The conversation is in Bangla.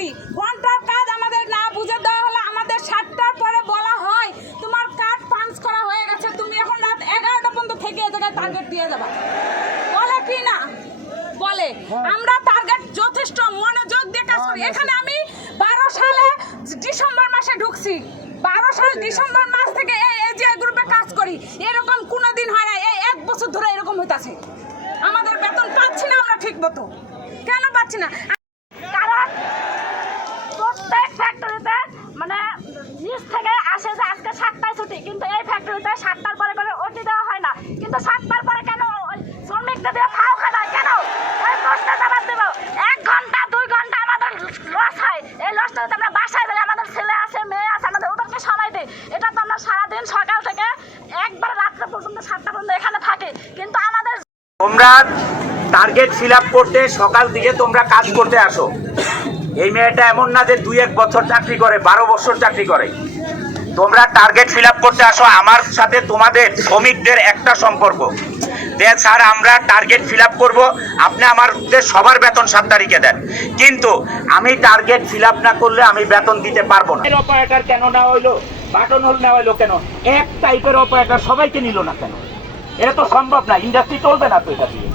দিই। ঘন্টার কাজ আমাদের না বুঝে দেওয়া হলে আমাদের 7টার পরে বলা হয় তোমার কাজ পাঞ্চ করা হয়ে গেছে, তুমি এখন রাত 11টা পর্যন্ত থেকে এ জায়গায় টার্গেট দিয়ে যাবা, বলে কি না বলে। আমরা টার্গেট যথেষ্ট মনোযোগ দিয়ে কাজ করি। এখানে আমি 12 সালে ডিসেম্বর মাসে ঢুকছি, 12 সাল ডিসেম্বর মাস থেকে এই যে গ্রুপে কাজ করি, এরকম কোনোদিন হয় না। এই 1 বছর ধরে এরকম হইতাছে। আমাদের বেতন পাচ্ছি না আমরা ঠিক মতো। কেন পাচ্ছি না? কারণ প্রত্যেক ফ্যাক্টরিতে মানে নিচ থেকে আসে যে আজকে 7টায় ছুটি, কিন্তু এই ফ্যাক্টরিতে 7টার পরে করে ওটি দেওয়া হয় না। কিন্তু 7টার পরে কেন শ্রমিকদের দিয়ে খাও খায় না কেন? এই প্রশ্নের জবাব দেব। 1 ঘন্টা 2 ঘন্টা আমাদের লস হয়। এই লসটা যদি আমরা বাসায় যাই, আমাদের ছেলে আছে মেয়ে আছে, আমাদের ওদেরকে সময় দিই। এটা তো আমরা সারাদিন সকাল থেকে একবার রাত্রে পর্যন্ত 7টা পর্যন্ত এখানে থাকি, কিন্তু আমাদের তোমরা টার্গেট ফিল আপ করতে সকাল দিকে তোমরা কাজ করতে আসো। এই মেয়েটা এমন না যে 2-1 বছর চাকরি করে, 12 বছর চাকরি করে। তোমরা টার্গেট ফিল আপ করতে আসো। আমার সাথে তোমাদের শ্রমিকদের একটা সম্পর্ক যে স্যার আমরা টার্গেট ফিল আপ করবো, আপনি আমাদের সবার বেতন 7 তারিখে দেন, কিন্তু আমি টার্গেট ফিল আপ না করলে আমি বেতন দিতে পারবো না। অপারেটর কেন না হইলো, বাটন হোল না হইলো কেন, এক টাইপের অপারেটর সবাইকে নিল না কেন? এটা তো সম্ভব না, ইন্ডাস্ট্রি চলবে না তো এটা দিয়ে।